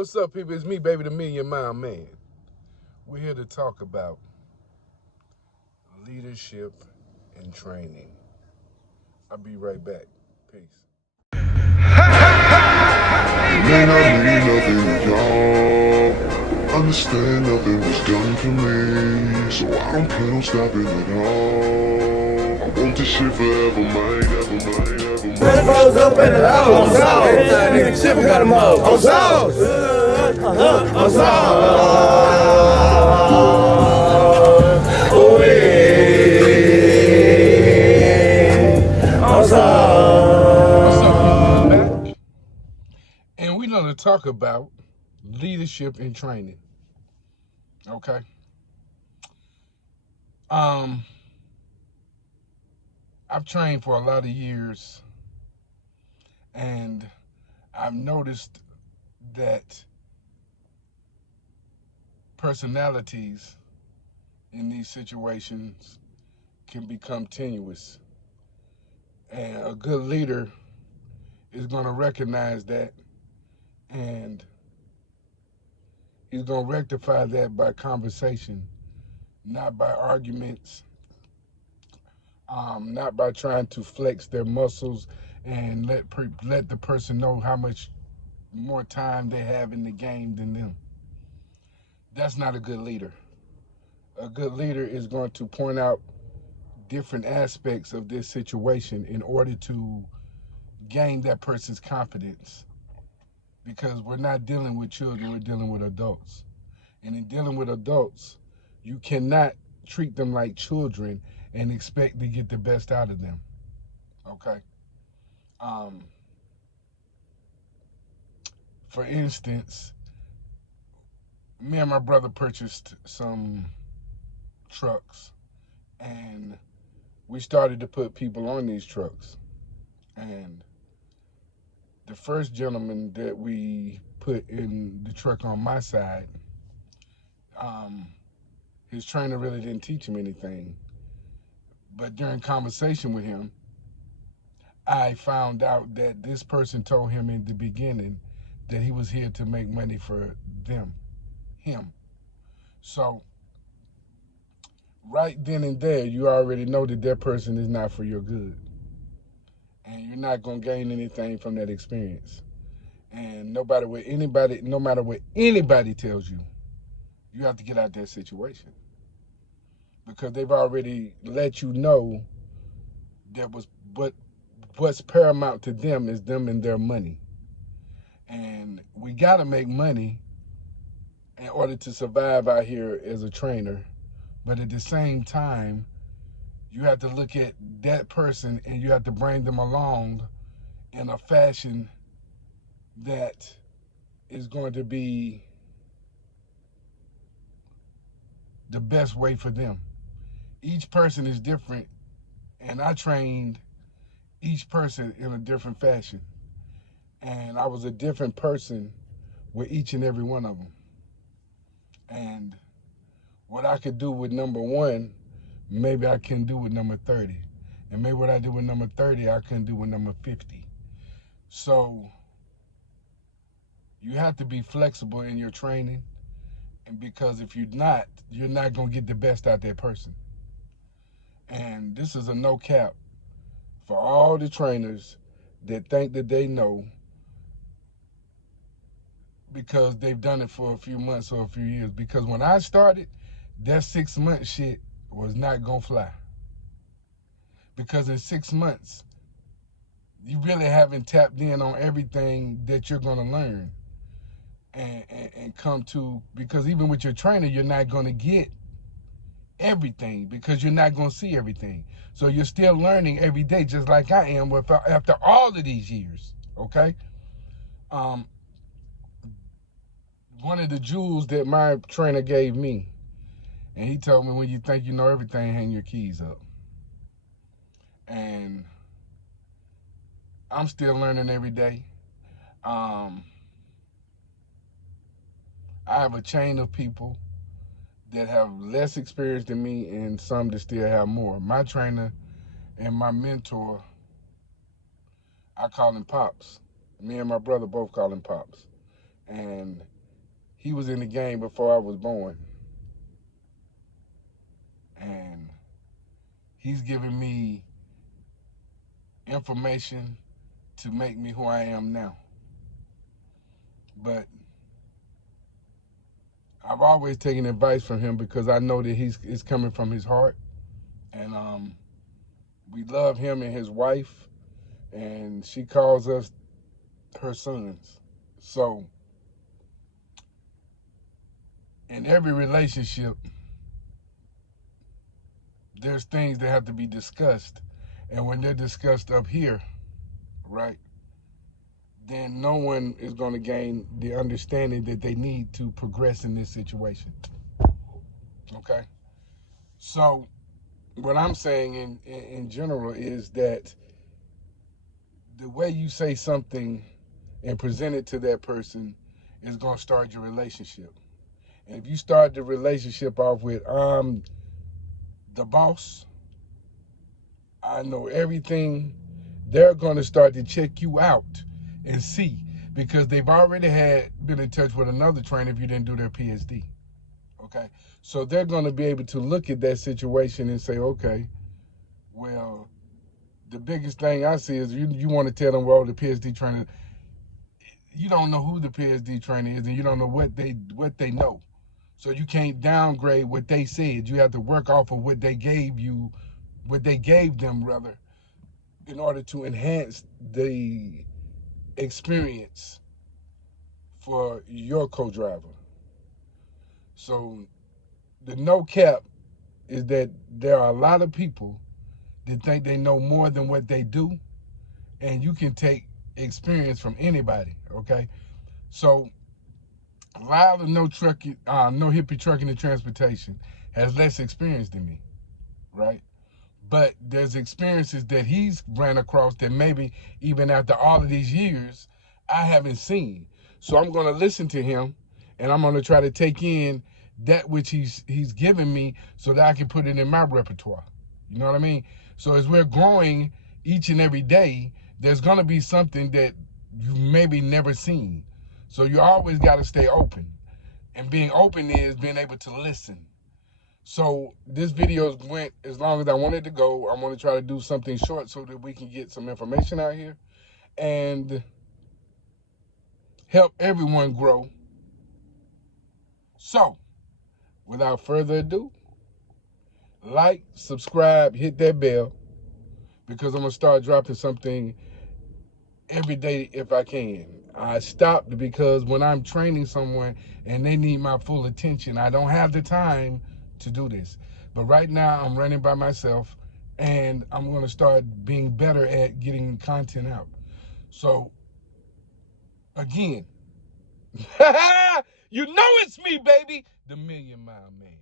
What's up, people? It's me, baby, the Million Mile Man. We're here to talk about leadership and training. I'll be right back. Peace. May not mean nothing to y'all. Understand nothing was done for me, so I don't plan on stopping at all. I want this shit forever, mine, ever mine, ever mine. Close up in the house. On sauce. Nigga Chip got them all. On sauce. On sauce. Ooh, on sauce. What's up, people? Back. And we're going to talk about leadership and training. Okay? I've trained for a lot of years, and I've noticed that personalities in these situations can become tenuous. And a good leader is going to recognize that, and he's going to rectify that by conversation, not by arguments, not by trying to flex their muscles and let the person know how much more time they have in the game than them. That's not a good leader. A good leader is going to point out different aspects of this situation in order to gain that person's confidence. Because we're not dealing with children, we're dealing with adults. And in dealing with adults, you cannot treat them like children and expect to get the best out of them. Okay? For instance, me and my brother purchased some trucks, and we started to put people on these trucks. And the first gentleman that we put in the truck on my side, his trainer really didn't teach him anything. But during conversation with him, I found out that this person told him in the beginning that he was here to make money for him. So right then and there, you already know that that person is not for your good. And you're not going to gain anything from that experience. And no matter what anybody tells you, you have to get out that situation. Because they've already let you know that what's paramount to them is them and their money. And we got to make money in order to survive out here as a trainer. But at the same time, you have to look at that person and you have to bring them along in a fashion that is going to be the best way for them. Each person is different, and I trained each person in a different fashion. And I was a different person with each and every one of them. And what I could do with number 1, maybe I can do with number 30. And maybe what I do with number 30, I couldn't do with number 50. So you have to be flexible in your training, and because if you're not going to get the best out of that person. And this is a no cap for all the trainers that think that they know because they've done it for a few months or a few years. Because when I started, that 6-month shit was not gonna fly. Because in 6 months, you really haven't tapped in on everything that you're gonna learn and come to, because even with your trainer, you're not gonna get everything because you're not gonna see everything. So you're still learning every day, just like I am after all of these years, okay? One of the jewels that my trainer gave me, and he told me, when you think you know everything, hang your keys up. And I'm still learning every day. I have a chain of people that have less experience than me and some that still have more. My trainer and my mentor, I call him Pops. Me and my brother both call him Pops. And he was in the game before I was born. And he's giving me information to make me who I am now. But I've always taken advice from him because I know that it's coming from his heart. And we love him and his wife, and she calls us her sons. So in every relationship, there's things that have to be discussed. And when they're discussed up here, right, then no one is going to gain the understanding that they need to progress in this situation. Okay? So what I'm saying in general is that the way you say something and present it to that person is going to start your relationship. And if you start the relationship off with, I'm the boss, I know everything, they're going to start to check you out and see, because they've already been in touch with another trainer if you didn't do their PSD. Okay? So they're going to be able to look at that situation and say, okay, well, the biggest thing I see is you want to tell them, well, the PSD trainer, you don't know who the PSD trainer is, and you don't know what they know. So you can't downgrade what they said. You have to work off of what they gave them rather, in order to enhance the experience for your co-driver. So the no cap is that there are a lot of people that think they know more than what they do, and you can take experience from anybody. Okay, so Lyle of No Hippie Trucking and Transportation has less experience than me, right? But there's experiences that he's ran across that maybe even after all of these years, I haven't seen. So I'm going to listen to him, and I'm going to try to take in that which he's given me so that I can put it in my repertoire. You know what I mean? So as we're growing each and every day, there's going to be something that you maybe never seen. So you always got to stay open. And being open is being able to listen. So this video went as long as I wanted to go. I'm going to try to do something short so that we can get some information out here and help everyone grow. So, without further ado, like, subscribe, hit that bell, because I'm going to start dropping something every day if I can. I stopped because when I'm training someone and they need my full attention, I don't have the time to do this. But right now I'm running by myself, and I'm going to start being better at getting content out. So again, you know it's me, baby, the Million Mile Man.